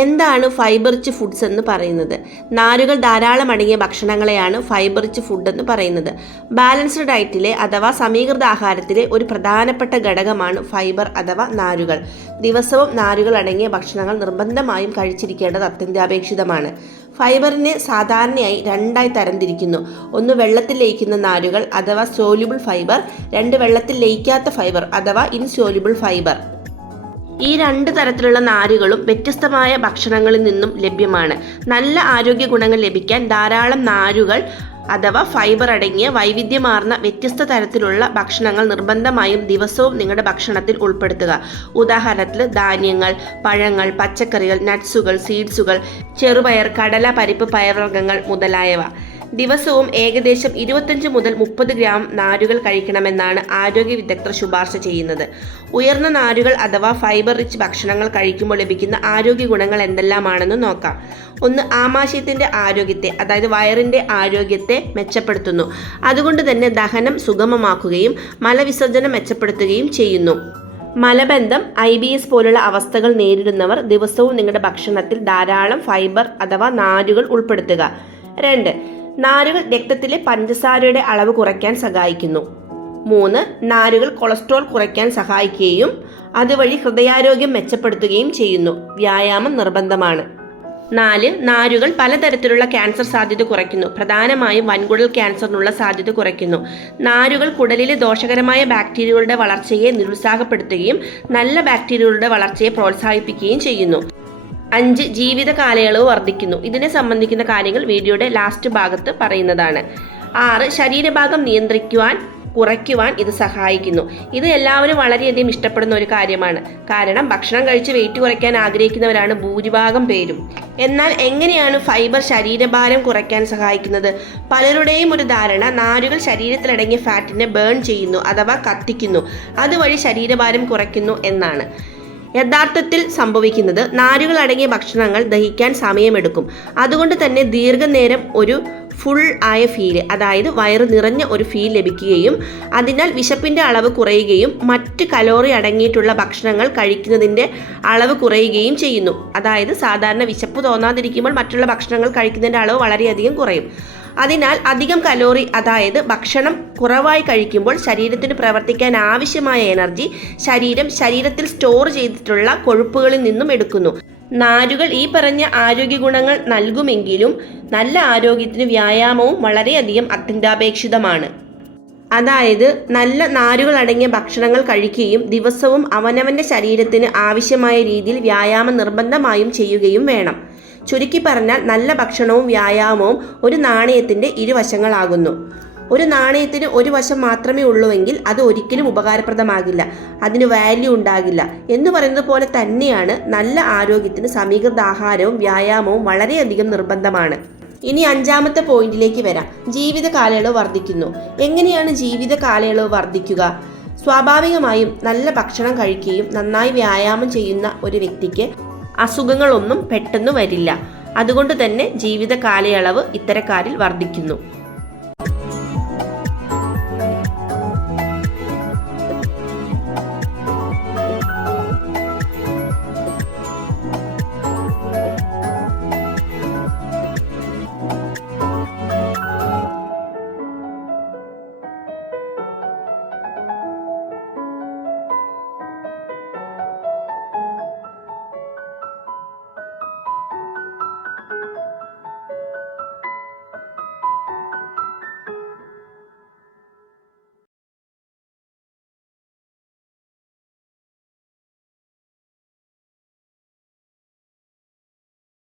എന്താണ് fibre rich foods എന്ന് പറയുന്നത്? നാരുകൾ ധാരാളം അടങ്ങിയ ഭക്ഷണങ്ങളെയാണ് ഫൈബർ റിച്ച് ഫുഡ് എന്ന് പറയുന്നത്. ബാലൻസ്ഡ് ഡയറ്റിലെ അഥവാ സമീകൃത ആഹാരത്തിലെ ഒരു പ്രധാനപ്പെട്ട ഘടകമാണ് ഫൈബർ അഥവാ നാരുകൾ. ദിവസവും നാരുകൾ അടങ്ങിയ ഭക്ഷണങ്ങൾ നിർബന്ധമായും കഴിച്ചിരിക്കേണ്ടത് അത്യന്താപേക്ഷിതമാണ്. ഫൈബറിനെ സാധാരണയായി രണ്ടായി തരംതിരിക്കുന്നു. ഒന്ന് വെള്ളത്തിൽ ലയിക്കുന്ന നാരുകൾ അഥവാ സോല്യൂബിൾ ഫൈബർ, രണ്ട് വെള്ളത്തിൽ ലയിക്കാത്ത ഫൈബർ അഥവാ ഇൻസോല്യൂബിൾ ഫൈബർ. ഈ രണ്ട് തരത്തിലുള്ള നാരുകളും വ്യത്യസ്തമായ ഭക്ഷണങ്ങളിൽ നിന്നും ലഭ്യമാണ്. നല്ല ആരോഗ്യ ഗുണങ്ങൾ ലഭിക്കാൻ ധാരാളം നാരുകൾ അഥവാ ഫൈബർ അടങ്ങിയ വൈവിധ്യമാർന്ന വ്യത്യസ്ത തരത്തിലുള്ള ഭക്ഷണങ്ങൾ നിർബന്ധമായും ദിവസവും നിങ്ങളുടെ ഭക്ഷണത്തിൽ ഉൾപ്പെടുത്തുക. ഉദാഹരണത്തിന് ധാന്യങ്ങൾ, പഴങ്ങൾ, പച്ചക്കറികൾ, നട്ട്സുകൾ, സീഡ്സുകൾ, ചെറുപയർ, കടല, പരിപ്പ്, പയർവർഗ്ഗങ്ങൾ മുതലായവ. ദിവസവും ഏകദേശം 25 മുതൽ 30 ഗ്രാം നാരുകൾ കഴിക്കണമെന്നാണ് ആരോഗ്യ വിദഗ്ധർ ശുപാർശ ചെയ്യുന്നത്. ഉയർന്ന നാരുകൾ അഥവാ ഫൈബർ റിച്ച് ഭക്ഷണങ്ങൾ കഴിക്കുമ്പോൾ ലഭിക്കുന്ന ആരോഗ്യ ഗുണങ്ങൾ എന്തെല്ലാമാണെന്ന് നോക്കാം. ഒന്ന്, ആമാശയത്തിൻ്റെ ആരോഗ്യത്തെ അതായത് വയറിൻ്റെ ആരോഗ്യത്തെ മെച്ചപ്പെടുത്തുന്നു. അതുകൊണ്ട് തന്നെ ദഹനം സുഗമമാക്കുകയും മലവിസർജനം മെച്ചപ്പെടുത്തുകയും ചെയ്യുന്നു. മലബന്ധം, IBS പോലുള്ള അവസ്ഥകൾ നേരിടുന്നവർ ദിവസവും നിങ്ങളുടെ ഭക്ഷണത്തിൽ ധാരാളം ഫൈബർ അഥവാ നാരുകൾ ഉൾപ്പെടുത്തുക. 2, നാരുകൾ രക്തത്തിലെ പഞ്ചസാരയുടെ അളവ് കുറയ്ക്കാൻ സഹായിക്കുന്നു. 3, നാരുകൾ കൊളസ്ട്രോൾ കുറയ്ക്കാൻ സഹായിക്കുകയും അതുവഴി ഹൃദയാരോഗ്യം മെച്ചപ്പെടുത്തുകയും ചെയ്യുന്നു. വ്യായാമം നിർബന്ധമാണ്. 4, നാരുകൾ പലതരത്തിലുള്ള ക്യാൻസർ സാധ്യത കുറയ്ക്കുന്നു. പ്രധാനമായും വൻകുടൽ ക്യാൻസറിനുള്ള സാധ്യത കുറയ്ക്കുന്നു. നാരുകൾ കുടലിലെ ദോഷകരമായ ബാക്ടീരിയകളുടെ വളർച്ചയെ നിരുത്സാഹപ്പെടുത്തുകയും നല്ല ബാക്ടീരിയകളുടെ വളർച്ചയെ പ്രോത്സാഹിപ്പിക്കുകയും ചെയ്യുന്നു. 5, ജീവിത കാലയളവ് വർദ്ധിക്കുന്നു. ഇതിനെ സംബന്ധിക്കുന്ന കാര്യങ്ങൾ വീഡിയോയുടെ ലാസ്റ്റ് ഭാഗത്ത് പറയുന്നതാണ്. 6, ശരീരഭാഗം കുറയ്ക്കുവാൻ ഇത് സഹായിക്കുന്നു. ഇത് എല്ലാവരും വളരെയധികം ഇഷ്ടപ്പെടുന്ന ഒരു കാര്യമാണ്. കാരണം ഭക്ഷണം കഴിച്ച് വെയിറ്റ് കുറയ്ക്കാൻ ആഗ്രഹിക്കുന്നവരാണ് ഭൂരിഭാഗം പേരും. എന്നാൽ എങ്ങനെയാണ് ഫൈബർ ശരീരഭാരം കുറയ്ക്കാൻ സഹായിക്കുന്നത്? പലരുടെയും ഒരു ധാരണ നാരുകൾ ശരീരത്തിലടങ്ങിയ ഫാറ്റിനെ ബേൺ ചെയ്യുന്നു അഥവാ കത്തിക്കുന്നു, അതുവഴി ശരീരഭാരം കുറയ്ക്കുന്നു എന്നാണ്. യഥാർത്ഥത്തിൽ സംഭവിക്കുന്നത് നാരുകൾ അടങ്ങിയ ഭക്ഷണങ്ങൾ ദഹിക്കാൻ സമയമെടുക്കും. അതുകൊണ്ട് തന്നെ ദീർഘനേരം ഒരു ഫുൾ ആയ ഫീൽ അതായത് വയറ് നിറഞ്ഞ ഒരു ഫീൽ ലഭിക്കുകയും അതിനാൽ വിശപ്പിൻ്റെ അളവ് കുറയുകയും മറ്റ് കലോറി അടങ്ങിയിട്ടുള്ള ഭക്ഷണങ്ങൾ കഴിക്കുന്നതിൻ്റെ അളവ് കുറയുകയും ചെയ്യുന്നു. അതായത് സാധാരണ വിശപ്പ് തോന്നാതിരിക്കുമ്പോൾ മറ്റുള്ള ഭക്ഷണങ്ങൾ കഴിക്കുന്നതിൻ്റെ അളവ് വളരെയധികം കുറയും. അതിനാൽ അധികം കലോറി അതായത് ഭക്ഷണം കുറവായി കഴിക്കുമ്പോൾ ശരീരത്തിന് പ്രവർത്തിക്കാൻ ആവശ്യമായ എനർജി ശരീരത്തിൽ സ്റ്റോർ ചെയ്തിട്ടുള്ള കൊഴുപ്പുകളിൽ നിന്നും എടുക്കുന്നു. നാരുകൾ ഈ പറഞ്ഞ ആരോഗ്യ ഗുണങ്ങൾ നൽകുമെങ്കിലും നല്ല ആരോഗ്യത്തിന് വ്യായാമവും വളരെയധികം അത്യന്താപേക്ഷിതമാണ്. അതായത് നല്ല നാരുകൾ അടങ്ങിയ ഭക്ഷണങ്ങൾ കഴിക്കുകയും ദിവസവും അവനവൻ്റെ ശരീരത്തിന് ആവശ്യമായ രീതിയിൽ വ്യായാമം നിർബന്ധമായും ചെയ്യുകയും വേണം. ചുരുക്കി പറഞ്ഞാൽ നല്ല ഭക്ഷണവും വ്യായാമവും ഒരു നാണയത്തിൻ്റെ ഇരുവശങ്ങളാകുന്നു. ഒരു നാണയത്തിന് ഒരു വശം മാത്രമേ ഉള്ളുവെങ്കിൽ അത് ഒരിക്കലും ഉപകാരപ്രദമാകില്ല, അതിന് വാല്യൂ ഉണ്ടാകില്ല എന്ന് പറയുന്നത് പോലെ തന്നെയാണ് നല്ല ആരോഗ്യത്തിന് സമീകൃത ആഹാരവും വ്യായാമവും വളരെയധികം നിർബന്ധമാണ്. ഇനി 5ാമത്തെ പോയിന്റിലേക്ക് വരാം. ജീവിത കാലയളവ് വർദ്ധിക്കുന്നു. എങ്ങനെയാണ് ജീവിത കാലയളവ് വർദ്ധിക്കുക? സ്വാഭാവികമായും നല്ല ഭക്ഷണം കഴിക്കുകയും നന്നായി വ്യായാമം ചെയ്യുന്ന ഒരു വ്യക്തിക്ക് അസുഖങ്ങളൊന്നും പെട്ടെന്ന് വരില്ല. അതുകൊണ്ട് തന്നെ ജീവിത കാലയളവ് ഇത്തരക്കാരിൽ വർദ്ധിക്കുന്നു.